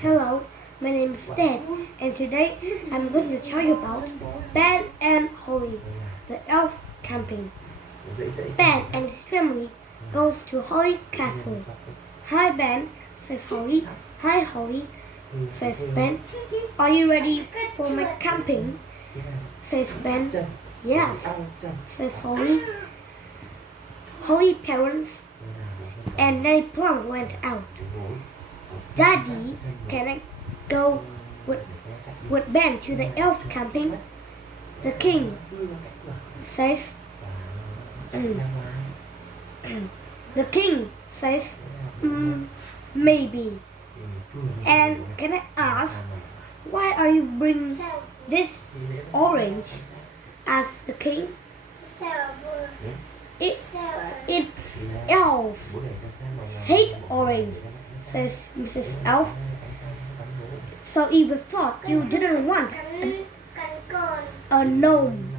Hello, my name is Dad, and today I'm going to tell you about Ben and Holly, the elf camping. Ben and his family goes to Holly Castle. Hi Ben, says Holly. Hi Holly, says Ben. Are you ready for my camping? Says Ben. Yes, says Holly. Holly parents and Daddy Plum went out. Daddy, can I go with Ben to the elf camping? The king says. The king says, maybe. And can I ask, why are you bringing this orange? Asked the king. It's elves hate orange, says Mrs. Elf. So Eva thought you didn't want a gnome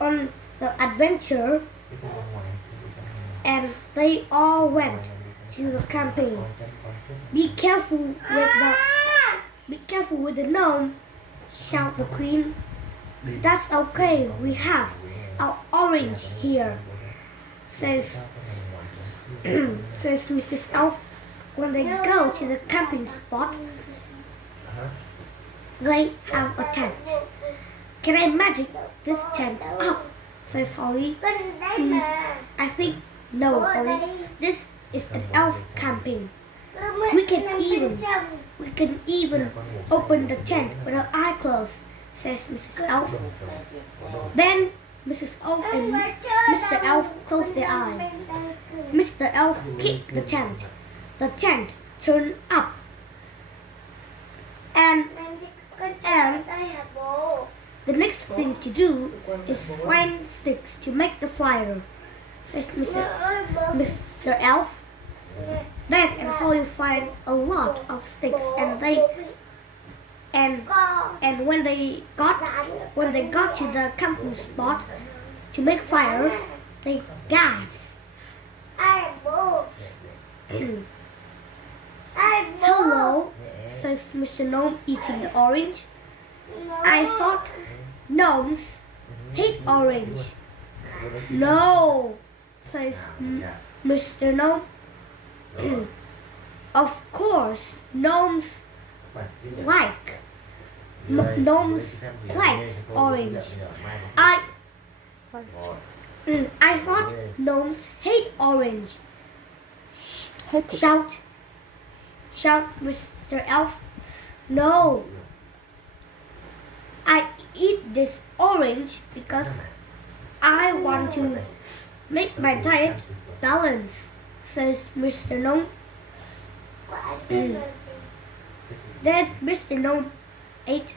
on the adventure, and they all went to the camping. Be careful with the gnome, shouted the queen. That's okay, we have our orange here, says Mrs. Elf. When they go to the camping spot, they have a tent. Can I magic this tent up? Says Holly. I think no, Holly. This is an elf camping. We can even open the tent with our eyes closed, says Mrs. Elf. Then Mrs. Elf and Mr. Elf closed their eyes. Mr. Elf kicked the tent. The tent turned up, and the next thing to do is find sticks to make the fire, says Mr. Elf. Ben and Holly find a lot of sticks, and when they got to the camping spot to make fire, they gasped. Hello, says Mr. Gnome, eating the orange. I thought gnomes hate orange. No, says Mr. Gnome. Of course, gnomes like orange. I thought gnomes hate orange. Shout Mr. Elf. No, I eat this orange because I want to make my diet balanced, says Mr. Gnome. Then Mr. Gnome ate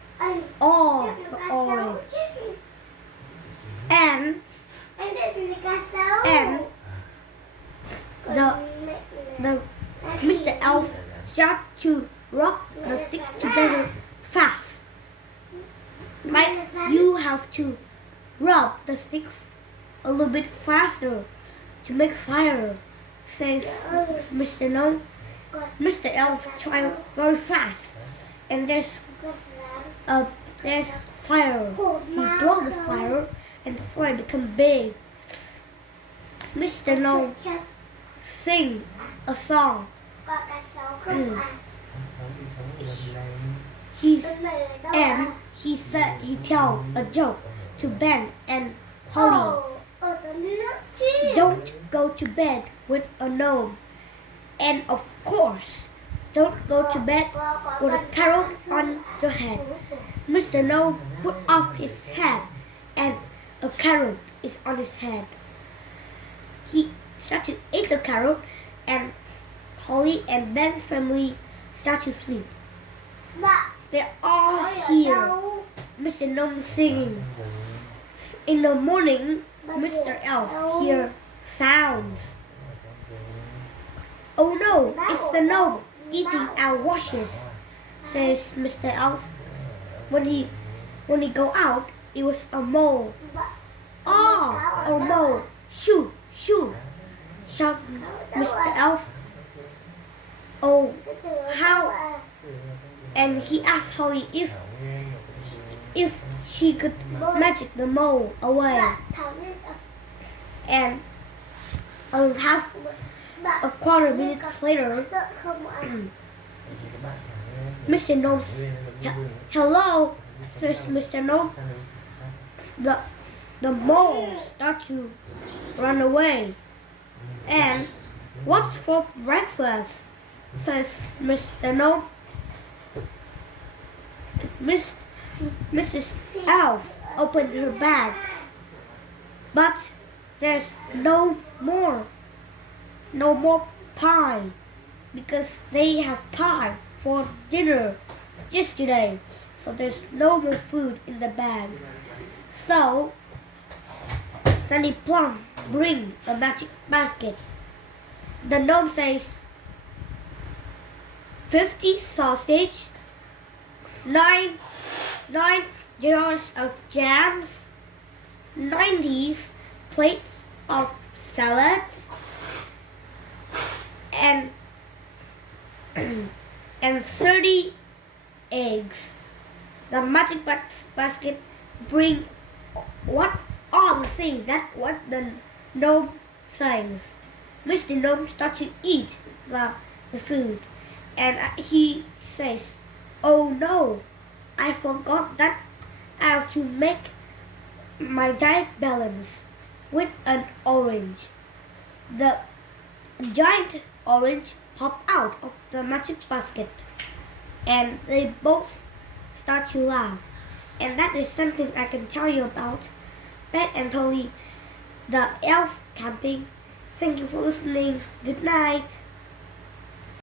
all the orange. And the Mr. Elf started to rub the stick together fast. Like you have to rub the stick a little bit faster to make fire, says Mr. Gnome. Mr. Elf tried very fast, and there's fire. He blew the fire, and the fire became big. Mr. Gnome sing a song. He tell a joke to Ben and Holly. Don't go to bed with a gnome, and of course, don't go to bed with a carrot on your head. Mr. Gnome put off his hat, and a carrot is on his head. He started to eat the carrot, and Holly and Ben's family start to sleep. They all hear Mr. Gnome singing. In the morning, Mr. Elf hears sounds. Oh no, it's the gnome eating our washes, says Mr. Elf. When he go out, it was a mole. Oh, a mole! Shoo, shoo! Shouted Mr. Elf. oh, how? And he asked Holly if she could magic the mole away. And half a quarter minutes later, Mr. Gnome, hello, says Mr. Gnome. The mole start to run away. And what's for breakfast? Says Mr. Gnome. Mrs. Elf opened her bags, but there's no more pie, because they have pie for dinner yesterday, so there's no more food in the bag. So Danny Plum bring the magic basket. The gnome says 50 sausage, 9 jars of jams, 90 plates of salads, and 30 eggs. The magic basket bring all the things that what the gnome says. Mr. Gnome starts to eat the food, and he says, "Oh no, I forgot that I have to make my diet balance with an orange." The giant orange popped out of the magic basket, and they both start to laugh. And that is something I can tell you about Ben and Holly, the elf camping. Thank you for listening. Good night.